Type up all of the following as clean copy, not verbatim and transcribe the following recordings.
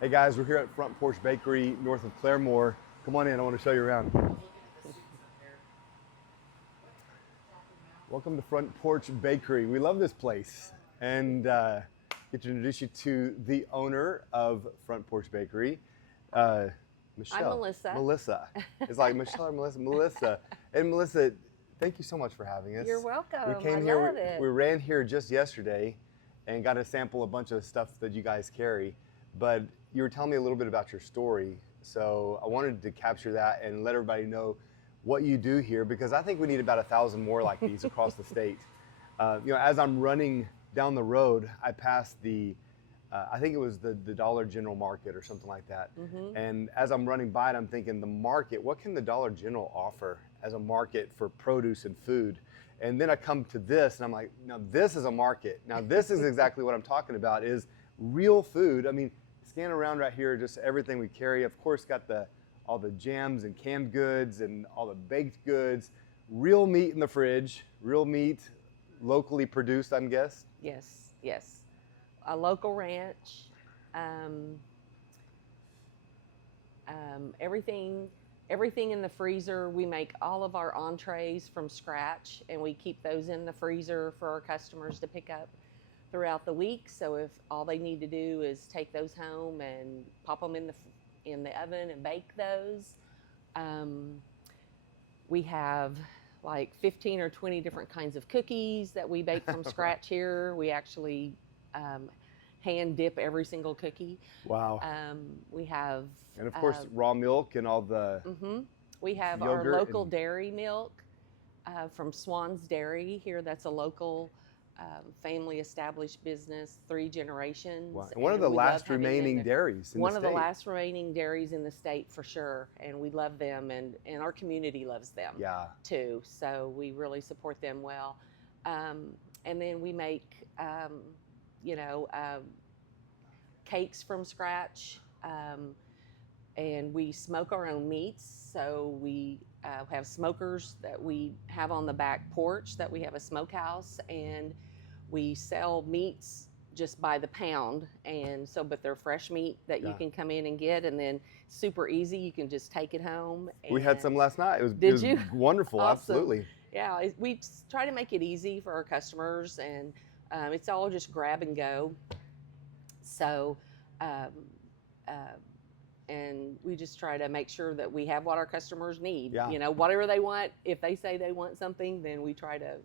Hey guys, we're here at Front Porch Bakery north of Claremore. Come on in, I want to show you around. Welcome to Front Porch Bakery. We love this place and get to introduce you to the owner of Front Porch Bakery, I'm Michelle. Melissa. Melissa. It's like Michelle or Melissa. Melissa. And Melissa, thank you so much for having us. You're welcome. We came I here, love it. we ran here just yesterday and got to sample a bunch of stuff that you guys carry. But you were telling me a little bit about your story. So I wanted to capture that and let everybody know what you do here, because I think we need about 1,000 more like these across the state. As I'm running down the road, I passed I think it was the Dollar General Market or something like that. And as I'm running by it, I'm thinking, the market, what can the Dollar General offer as a market for produce and food? And then I come to this and I'm like, now this is a market. Now this is exactly what I'm talking about, is real food. I mean, scan around right here, just everything we carry. Of course, got all the jams and canned goods and all the baked goods, real meat in the fridge, real meat, locally produced, I'm guess. Yes, yes. A local ranch. Um, everything in the freezer. We make all of our entrees from scratch, and we keep those in the freezer for our customers to pick up throughout the week. So if all they need to do is take those home and pop them in the oven and bake those. We have like 15 or 20 different kinds of cookies that we bake from scratch here. We actually hand dip every single cookie. Wow. We have, And of course, raw milk and all the we have our local dairy milk from Swan's Dairy here. That's a local family established business, 3 generations. Wow. And one of the last remaining dairies in the state. One of the last remaining dairies in the state, for sure. And we love them, and our community loves them too. So we really support them well. And then we make, cakes from scratch. And we smoke our own meats. So we have smokers that we have on the back porch, that we have a smokehouse, and we sell meats just by the pound. And so, but they're fresh meat that you can come in and get, and then super easy. You can just take it home. We had some last night. It was wonderful. Awesome. Absolutely. Yeah, we try to make it easy for our customers, and it's all just grab and go. So, and we just try to make sure that we have what our customers need. Yeah. Whatever they want. If they say they want something, then we try to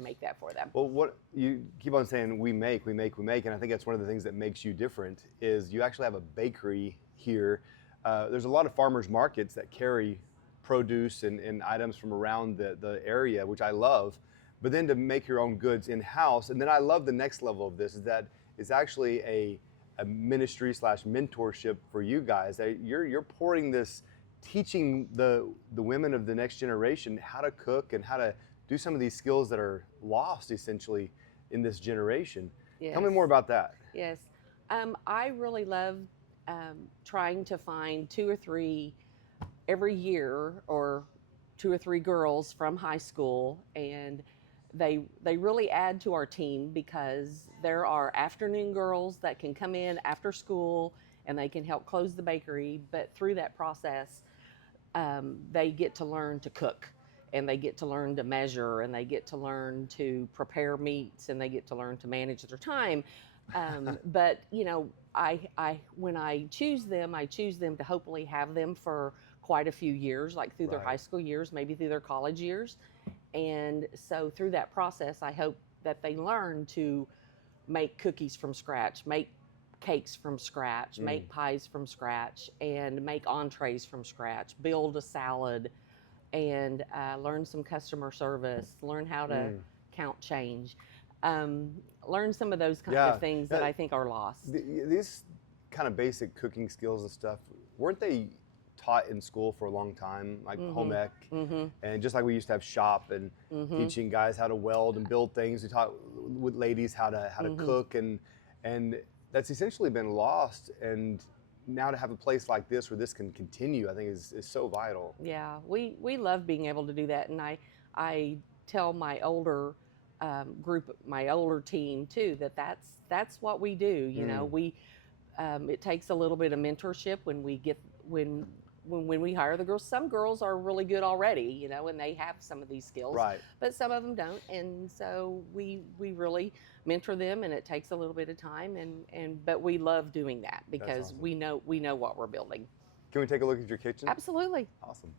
make that for them. Well, what you keep on saying, we make, and I think that's one of the things that makes you different, is you actually have a bakery here. There's a lot of farmers markets that carry produce and items from around the area, which I love, but then to make your own goods in-house. And then I love the next level of this, is that it's actually a ministry / mentorship for you guys. You're pouring this, teaching the women of the next generation how to cook and how to do some of these skills that are lost essentially in this generation. Yes. Tell me more about that. Yes. I really love trying to find 2 or 3 every year, or 2 or 3 girls from high school, and they really add to our team, because there are afternoon girls that can come in after school and they can help close the bakery. But through that process, they get to learn to cook, and they get to learn to measure, and they get to learn to prepare meats, and they get to learn to manage their time. But when I choose them to hopefully have them for quite a few years, like through their high school years, maybe through their college years. And so through that process, I hope that they learn to make cookies from scratch, make cakes from scratch, make pies from scratch, and make entrees from scratch, build a salad, and learn some customer service, learn how to count change, learn some of those kind of things that I think are lost. These kind of basic cooking skills and stuff, weren't they taught in school for a long time, like home ec, and just like we used to have shop and teaching guys how to weld and build things, we taught with ladies how to cook, and that's essentially been lost. And now to have a place like this where this can continue, I think is so vital. Yeah, we love being able to do that, and I tell my older group, my older team too, that's what we do. You know, it takes a little bit of mentorship when we hire the girls. Some girls are really good already, you know, and they have some of these skills, Right. but some of them don't. And so we really mentor them, and it takes a little bit of time, but we love doing that because awesome. we know what we're building. Can we take a look at your kitchen? Absolutely. Awesome.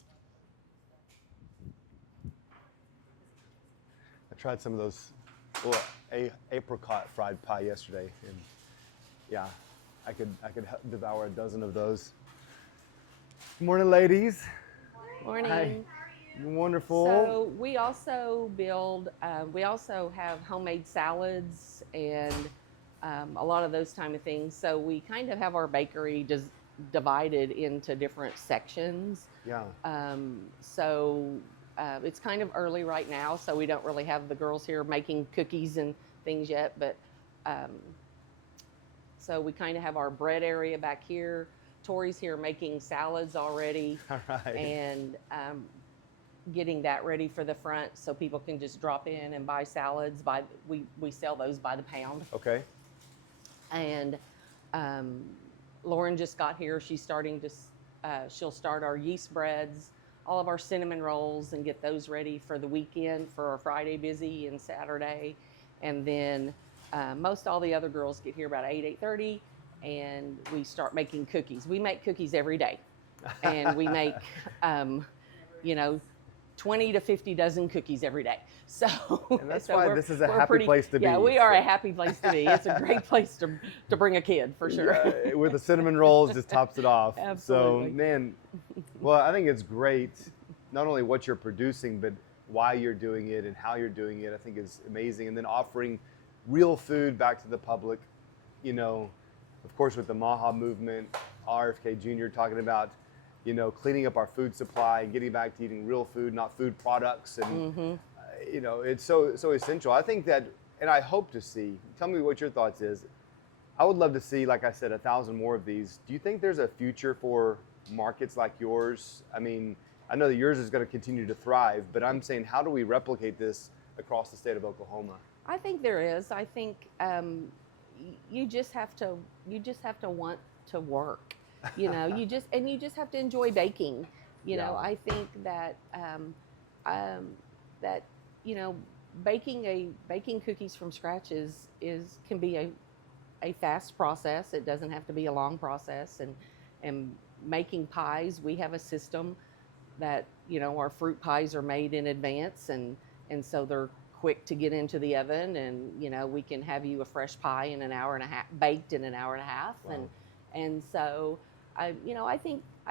I tried some of those apricot fried pie yesterday, and yeah, I could devour a dozen of those. Good morning, ladies. Morning. Hi. Wonderful. So we also build, we also have homemade salads and a lot of those kind of things. So we kind of have our bakery divided into different sections. Yeah. It's kind of early right now, so we don't really have the girls here making cookies and things yet, but so we kind of have our bread area back here. Tori's here making salads already. All right. And getting that ready for the front so people can just drop in and buy salads. We sell those by the pound. Okay. And Lauren just got here. She's starting to, she'll start our yeast breads, all of our cinnamon rolls, and get those ready for the weekend for our Friday busy and Saturday. And then most all the other girls get here about 8:30, and we start making cookies. We make cookies every day, and we make, 20 to 50 dozen cookies every day. So and that's why this is a happy place to be. Yeah, we are a happy place to be. It's a great place to bring a kid, for sure. Yeah, with the cinnamon rolls, just tops it off. Absolutely. So, man, well, I think it's great, not only what you're producing, but why you're doing it and how you're doing it. I think is amazing. And then offering real food back to the public, of course, with the Maha movement, RFK Jr. talking about, cleaning up our food supply and getting back to eating real food, not food products. And, it's so essential. I think that, and I hope to see, tell me what your thoughts is. I would love to see, like I said, 1,000 more of these. Do you think there's a future for markets like yours? I mean, I know that yours is going to continue to thrive, but I'm saying, how do we replicate this across the state of Oklahoma? I think there is. I think you just have to want to work. You just have to enjoy baking. I think that baking cookies from scratch can be a fast process. It doesn't have to be a long process. And making pies, we have a system that our fruit pies are made in advance, and so they're quick to get into the oven, and we can have you a fresh pie in an hour and a half, baked in an hour and a half. Wow. And so I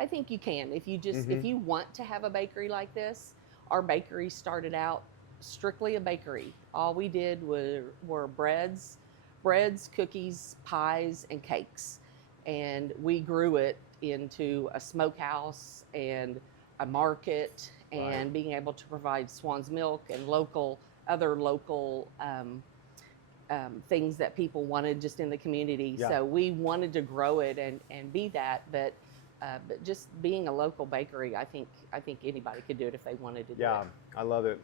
think you can, if you just if you want to have a bakery like this. Our bakery started out strictly a bakery. All we did were breads, cookies, pies, and cakes, and we grew it into a smokehouse and a market, and being able to provide Swan's milk and other local things that people wanted just in the community. Yeah. So we wanted to grow it and be that, but just being a local bakery, I think anybody could do it if they wanted to do it. Yeah, I love it.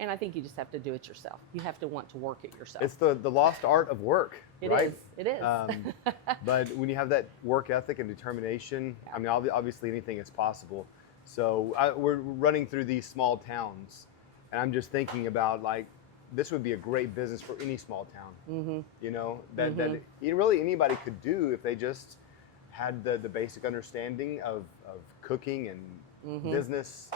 And I think you just have to do it yourself. You have to want to work it yourself. It's the lost art of work, right? It is. But when you have that work ethic and determination, yeah. I mean, obviously anything is possible. So we're running through these small towns, and I'm just thinking about, like, this would be a great business for any small town. That really anybody could do if they just had the basic understanding of cooking and business.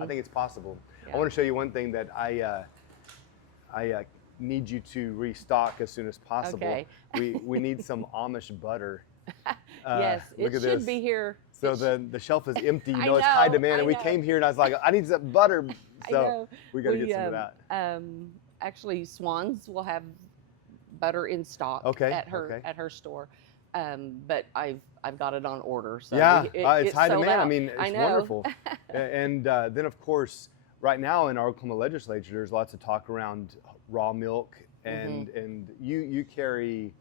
I think it's possible. Yeah. I want to show you one thing that I need you to restock as soon as possible. Okay. we need some Amish butter. Yes, it should be here. So the shelf is empty. It's high demand, and we came here, and I was like, I need some butter. So we got to get some of that. Actually, Swan's will have butter in stock at her store. But I've got it on order. So yeah, it's high demand. Out. I mean, it's wonderful. And then, of course, right now in our Oklahoma legislature, there's lots of talk around raw milk, and you carry,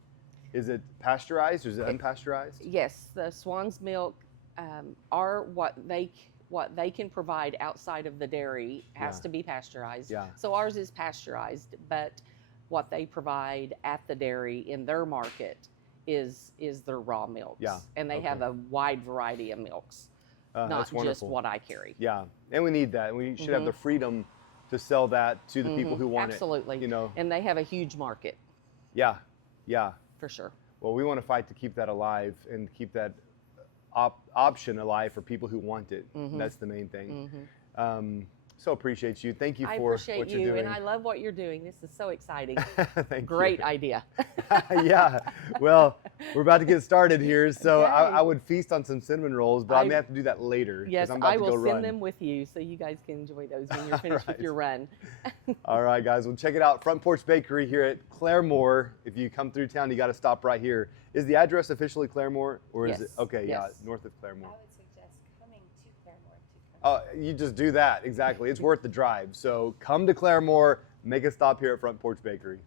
is it pasteurized or is it unpasteurized? Yes, the Swan's milk are what they can provide outside of the dairy has to be pasteurized. Yeah. So ours is pasteurized, but what they provide at the dairy in their market is their raw milks. Yeah, And they okay. have a wide variety of milks, That's not just wonderful. what I carry. Yeah, and we need that. We should have the freedom to sell that to the people who want Absolutely. it. You know. And they have a huge market, Yeah, yeah. for sure. Well, we want to fight to keep that alive and keep that option alive for people who want it. That's the main thing. So appreciate you. Thank you I for appreciate what you're you, doing. and I love what you're doing. This is so exciting. Thank Great you. idea. Yeah. Well, we're about to get started here, so Okay. I would feast on some cinnamon rolls, but I may I- have to do that later. 'Cause Yes, I'm about I to will go send run. them with you so you guys can enjoy those when you're finished with right. your run. All right, guys. Well, check it out. Front Porch Bakery here at Claremore. If you come through town, you got to stop right here. Is the address officially Claremore, or is it? Yes, Okay, yeah, yes. north of Claremore. I would suggest coming to Claremore to come. You just do that. Exactly. It's worth the drive. So come to Claremore, make a stop here at Front Porch Bakery.